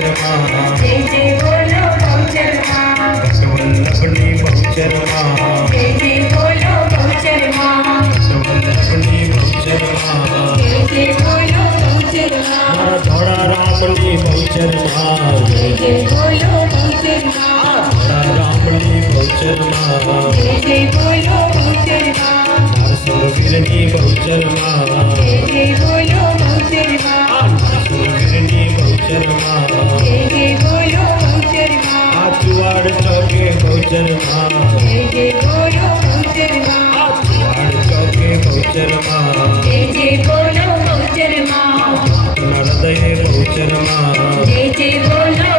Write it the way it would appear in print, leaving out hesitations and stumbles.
बहुचर माँ जय जय बोलो बहुचर माँ बसवल्लभनी बहुचर माँ जय जय बोलो बहुचर माँ बसवल्लभनी बहुचर माँ जय जय बोलो बहुचर माँ धोड़ा रामनी बहुचर माँ जय जय बोलो बहुचर माँ धोड़ा रामनी बहुचर माँ जय जय बोलो बहुचर माँ सुरवीरनी बहुचर माँ जय जय बोलो बहुचर माँ सुरवीरनी बहुचर माँ जय जय बोलो बहुचर माँ चुवाड़ चौके बहुचर माँ जय जय बोलो बहुचर माँ चुवाड़ चौके बहुचर माँ जय जय बोलो बहुचर माँ हृदय बहुचर माँ जय जय बोलो